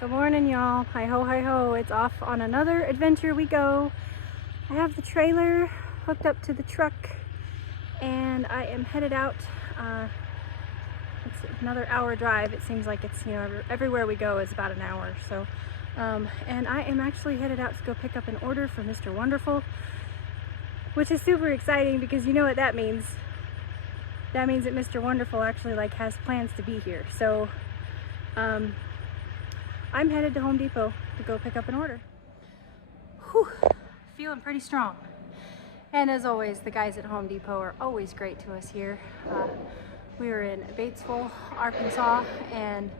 Good morning, y'all. Hi ho, hi ho. It's off on another adventure we go. I have the trailer hooked up to the truck and I am headed out. It's another hour drive. It seems like it's, everywhere we go is about an hour. So, and I am actually headed out to go pick up an order for Mr. Wonderful, which is super exciting because you know what that means. That means that Mr. Wonderful actually has plans to be here. So, I'm headed to Home Depot to go pick up an order. Whew, feeling pretty strong. And as always, the guys at Home Depot are always great to us here. We are in Batesville, Arkansas, and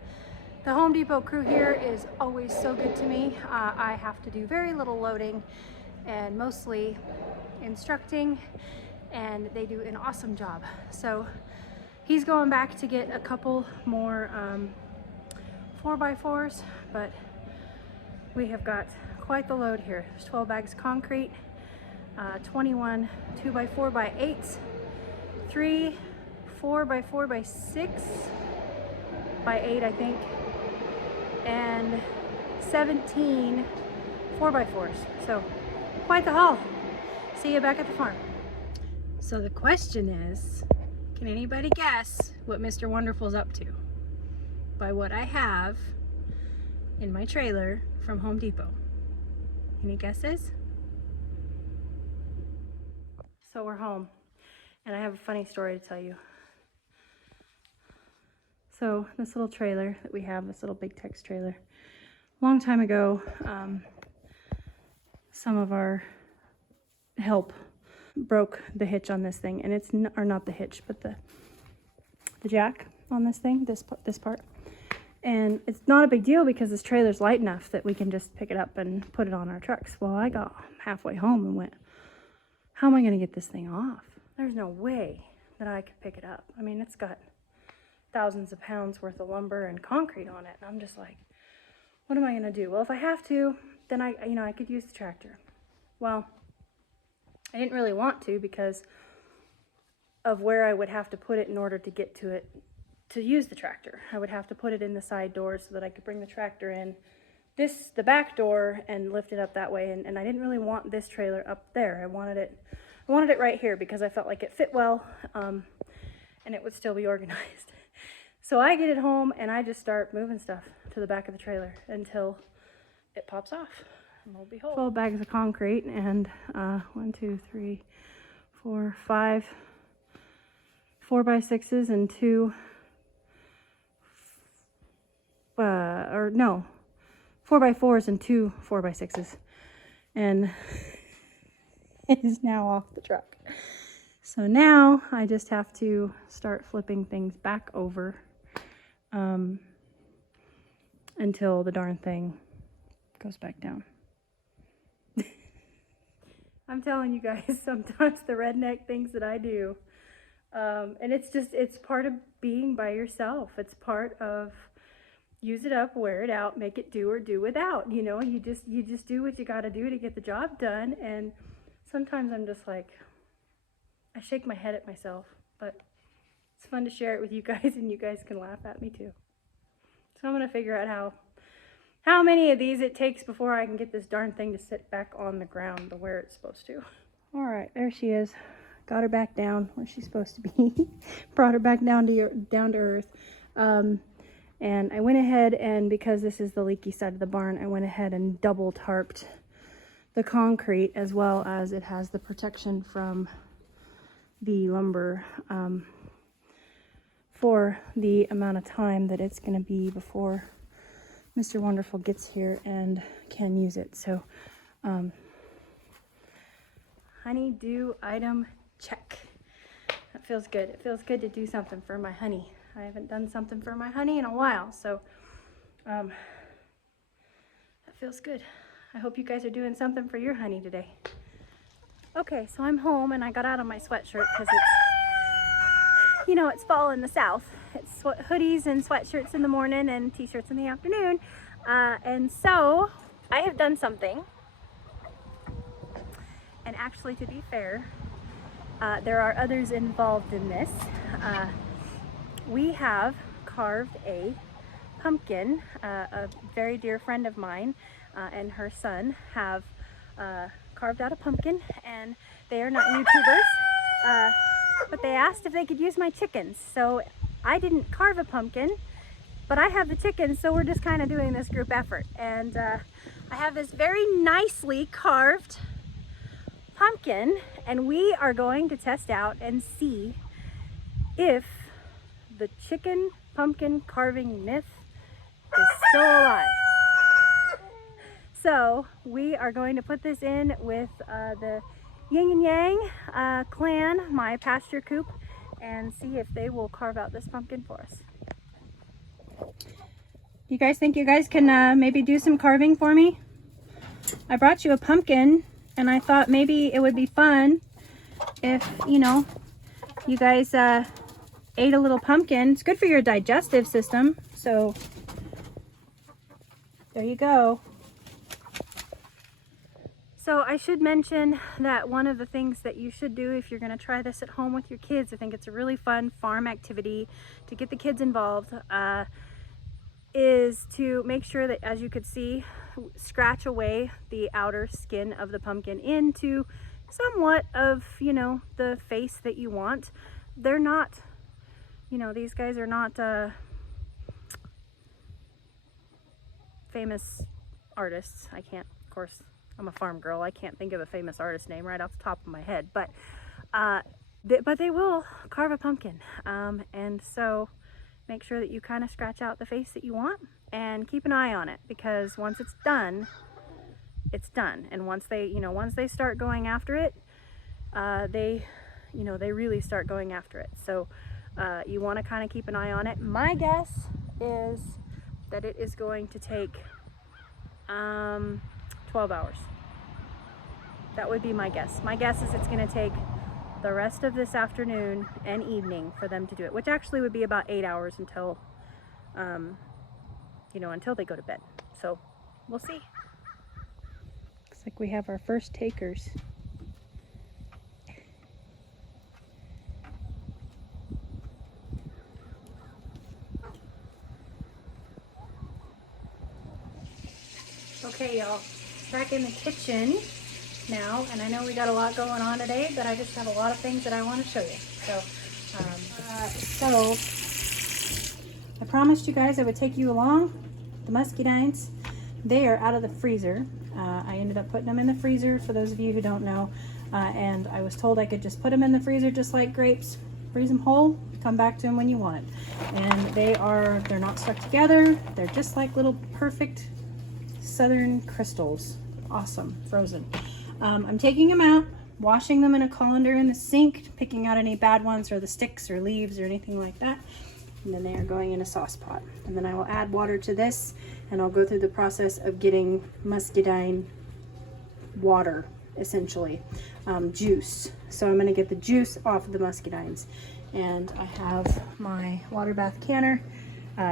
the Home Depot crew here is always so good to me. I have to do very little loading and mostly instructing, and they do an awesome job. So he's going back to get a couple more 4x4s, but we have got quite the load here. There's 12 bags of concrete, 21 2x4x8s, 3 4x4x6 by 8 I think, and 17 4x4s. So quite the haul. See you back at the farm. So the question is, can anybody guess what Mr. Wonderful's up to by what I have in my trailer from Home Depot? Any guesses? So we're home, and I have a funny story to tell you. So this little trailer that we have, this little Big Tex trailer, a long time ago, some of our help broke the hitch on this thing, and it's or not the hitch, but the jack on this thing, this part. And it's not a big deal because this trailer's light enough that we can just pick it up and put it on our trucks. Well, I got halfway home and went, how am I going to get this thing off? There's no way that I could pick it up. I mean, it's got thousands of pounds worth of lumber and concrete on it. And I'm just like, what am I going to do? Well, if I have to, then I could use the tractor. Well, I didn't really want to because of where I would have to put it in order to get to it to use the tractor. I would have to put it in the side doors so that I could bring the tractor in the back door and lift it up that way. And I didn't really want this trailer up there. I wanted it right here because I felt like it fit well, and it would still be organized. So I get it home and I just start moving stuff to the back of the trailer until it pops off. And lo and behold, 12 bags of concrete and 1, 2, 3, 4, 5 4x6s and 2 4x4s and 2 4x6s, and it is now off the truck. So now I just have to start flipping things back over until the darn thing goes back down. I'm telling you guys, sometimes the redneck things that I do, and it's part of being by yourself. It's part of use it up, wear it out, make it do or do without. You just do what you got to do to get the job done. And sometimes I'm just like, I shake my head at myself, but it's fun to share it with you guys, and you guys can laugh at me too. So I'm gonna figure out how many of these it takes before I can get this darn thing to sit back on the ground to where it's supposed to. All right, there she is. Got her back down where she's supposed to be. Brought her back down to earth. And I went ahead, and because this is the leaky side of the barn, I went ahead and double tarped the concrete, as well as it has the protection from the lumber for the amount of time that it's going to be before Mr. Wonderful gets here and can use it. So honey-do item check. That feels good. It feels good to do something for my honey. I haven't done something for my honey in a while, so that feels good. I hope you guys are doing something for your honey today. Okay, so I'm home and I got out of my sweatshirt because it's fall in the South. It's hoodies and sweatshirts in the morning and t-shirts in the afternoon. And so I have done something. And actually, to be fair, there are others involved in this. We have carved a pumpkin. A very dear friend of mine and her son have carved out a pumpkin, and they are not YouTubers, but they asked if they could use my chickens. So I didn't carve a pumpkin, but I have the chickens, so we're just kind of doing this group effort. And I have this very nicely carved pumpkin, and we are going to test out and see if the chicken pumpkin carving myth is still alive. So we are going to put this in with the Yin and Yang clan, my pasture coop, and see if they will carve out this pumpkin for us. You guys think you guys can maybe do some carving for me? I brought you a pumpkin, and I thought maybe it would be fun if, you know, you guys ate a little pumpkin. It's good for your digestive system, so there you go. So I should mention that one of the things that you should do if you're going to try this at home with your kids, I think it's a really fun farm activity to get the kids involved, is to make sure that, as you could see, scratch away the outer skin of the pumpkin into somewhat of, you know, the face that you want. They're not, you know, these guys are not famous artists. I can't, of course, I'm a farm girl. I can't think of a famous artist name right off the top of my head, but they will carve a pumpkin. And so make sure that you kind of scratch out the face that you want and keep an eye on it, because once it's done, it's done. And once they, you know, once they start going after it, they really start going after it. So you want to kind of keep an eye on it. My guess is that it is going to take 12 hours. That would be my guess. My guess is it's going to take the rest of this afternoon and evening for them to do it, which actually would be about 8 hours until, you know, until they go to bed. So we'll see. Looks like we have our first takers. Okay, y'all, back in the kitchen now, and I know we got a lot going on today, but I just have a lot of things that I want to show you. So I promised you guys I would take you along. The muscadines, they are out of the freezer. I ended up putting them in the freezer, for those of you who don't know, and I was told I could just put them in the freezer just like grapes, freeze them whole, come back to them when you want it. And they're not stuck together. They're just like little perfect southern crystals. Awesome, frozen. I'm taking them out, washing them in a colander in the sink, picking out any bad ones or the sticks or leaves or anything like that. And then they are going in a sauce pot. And then I will add water to this, and I'll go through the process of getting muscadine water, essentially, juice. So I'm going to get the juice off of the muscadines. And I have my water bath canner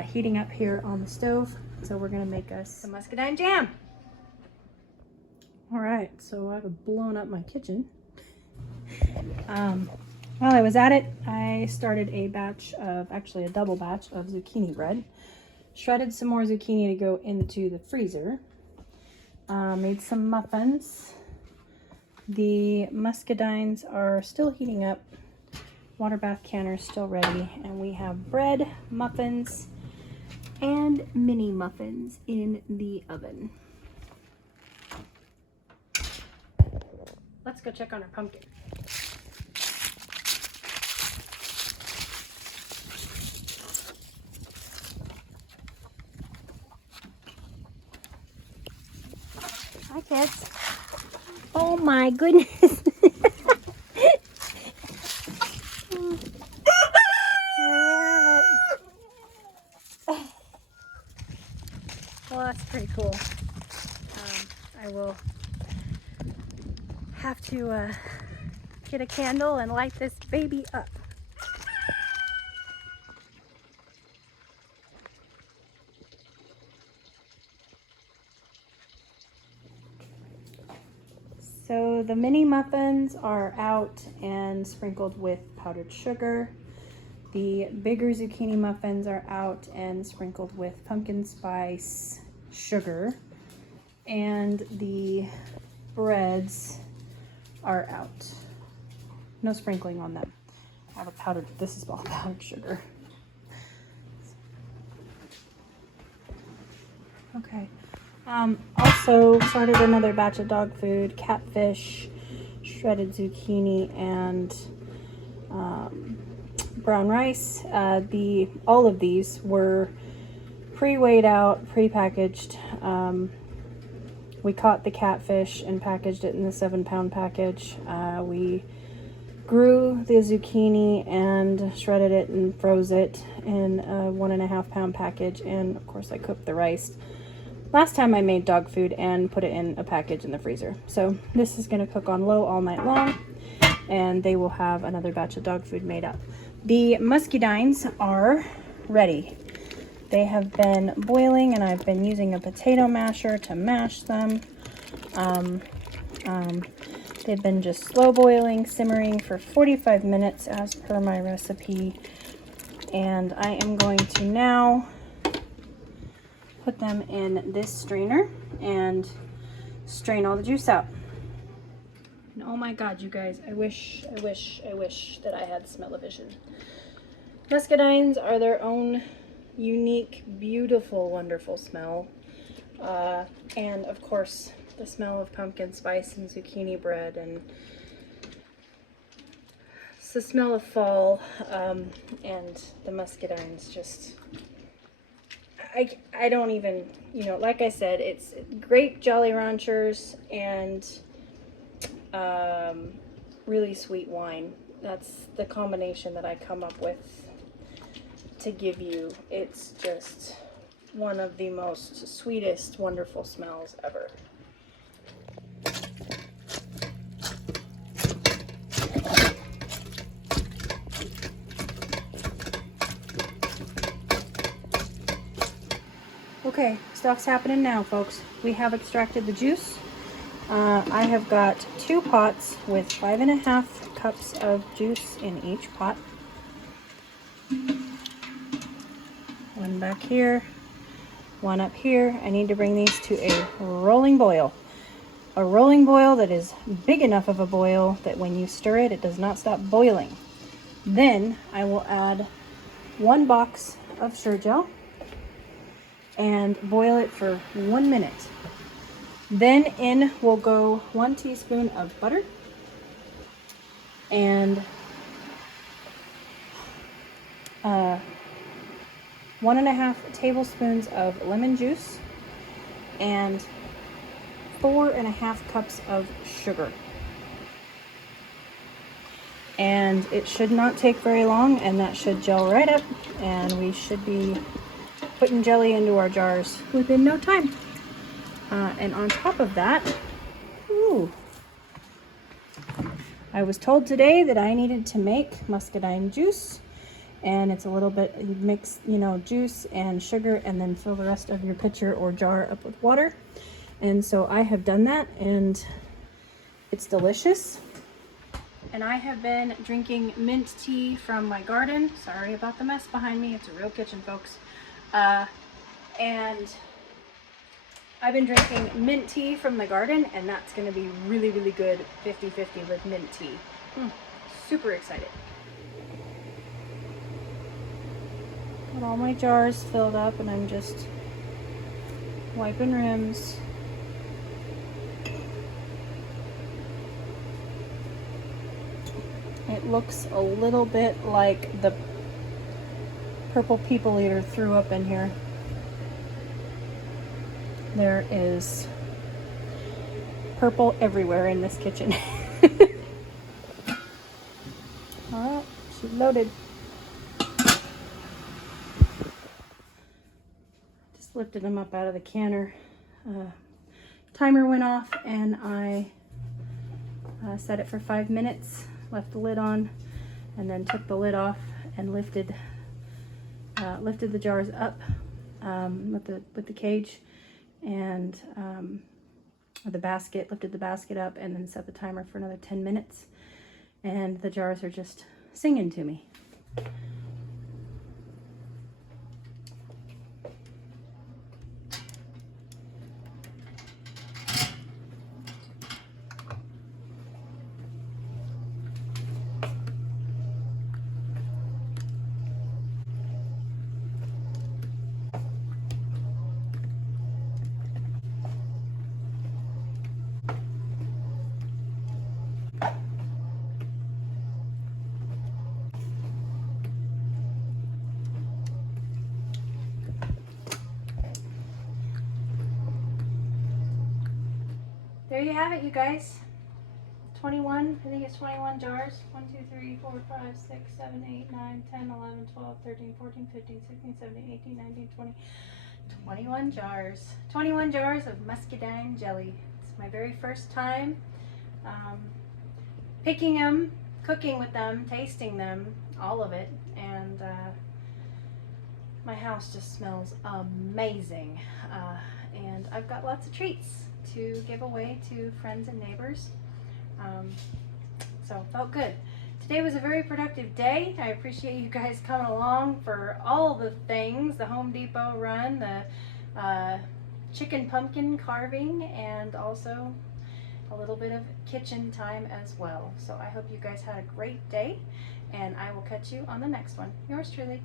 heating up here on the stove. So we're going to make us some muscadine jam. All right, so I've blown up my kitchen. While I was at it, I started a batch of, actually a double batch of zucchini bread. Shredded some more zucchini to go into the freezer. Made some muffins. The muscadines are still heating up. Water bath canner is still ready. And we have bread, muffins, and mini muffins in the oven. Let's go check on our pumpkin. Hi, kids. Oh my goodness. Well, that's pretty cool. I will have to get a candle and light this baby up. So the mini muffins are out and sprinkled with powdered sugar. The bigger zucchini muffins are out and sprinkled with pumpkin spice sugar, and the breads are out. No sprinkling on them. I have a powdered, this is all powdered sugar. Okay. Also started another batch of dog food, Catfish, shredded zucchini, and brown rice. All of these were pre-weighed out, pre-packaged. We caught the catfish and packaged it in the 7-pound package. We grew the zucchini and shredded it and froze it in a 1.5-pound package, and of course I cooked the rice last time I made dog food and put it in a package in the freezer. So this is going to cook on low all night long, and they will have another batch of dog food made up. The muscadines are ready. They have been boiling, and I've been using a potato masher to mash them. They've been just slow boiling, simmering for 45 minutes as per my recipe. And I am going to now put them in this strainer and strain all the juice out. And oh my God, you guys, I wish that I had smell-o-vision. Muscadines are their own unique, beautiful, wonderful smell. And of course, the smell of pumpkin spice and zucchini bread, and it's the smell of fall, and the muscadines just, I don't even, like I said, it's grape Jolly Ranchers and really sweet wine. That's the combination that I come up with to give you. It's just one of the most sweetest, wonderful smells ever. Okay, stuff's happening now, folks. We have extracted the juice. I have got 2 pots with 5.5 cups of juice in each pot. One back here, one up here. I need to bring these to a rolling boil. A rolling boil that is big enough of a boil that when you stir it, it does not stop boiling. Then I will add 1 box of sure gel and boil it for 1 minute. Then in will go 1 teaspoon of butter and 1.5 tablespoons of lemon juice and 4.5 cups of sugar. And it should not take very long, and that should gel right up, and we should be putting jelly into our jars within no time. And on top of that, I was told today that I needed to make muscadine juice, and it's a little bit, you mix, juice and sugar, and then fill the rest of your pitcher or jar up with water. And so I have done that, and it's delicious. And I have been drinking mint tea from my garden. Sorry about the mess behind me. It's a real kitchen, folks. And I've been drinking mint tea from the garden, and that's going to be really, really good 50-50 with mint tea. Super excited. Got all my jars filled up, and I'm just wiping rims. It looks a little bit like the purple people eater threw up in here. There is purple everywhere in this kitchen. Alright, she's loaded. Just lifted them up out of the canner. Timer went off, and I set it for 5 minutes, left the lid on, and then took the lid off and lifted the jars up with the cage and the basket, lifted the basket up, and then set the timer for another 10 minutes. And the jars are just singing to me. there you have it, you guys. 21, I think it's 21 jars. 1, 2, 3, 4, 5, 6, 7, 8, 9, 10, 11, 12, 13, 14, 15, 16, 17, 18, 19, 20. 21 jars. 21 jars of Muscadine jelly. It's my very first time picking them, cooking with them, tasting them, all of it. And my house just smells amazing. And I've got lots of treats to give away to friends and neighbors. So felt good. Today was a very productive day. I appreciate you guys coming along for all the things, the Home Depot run, the chicken pumpkin carving, and also a little bit of kitchen time as well. So I hope you guys had a great day, and I will catch you on the next one. Yours truly.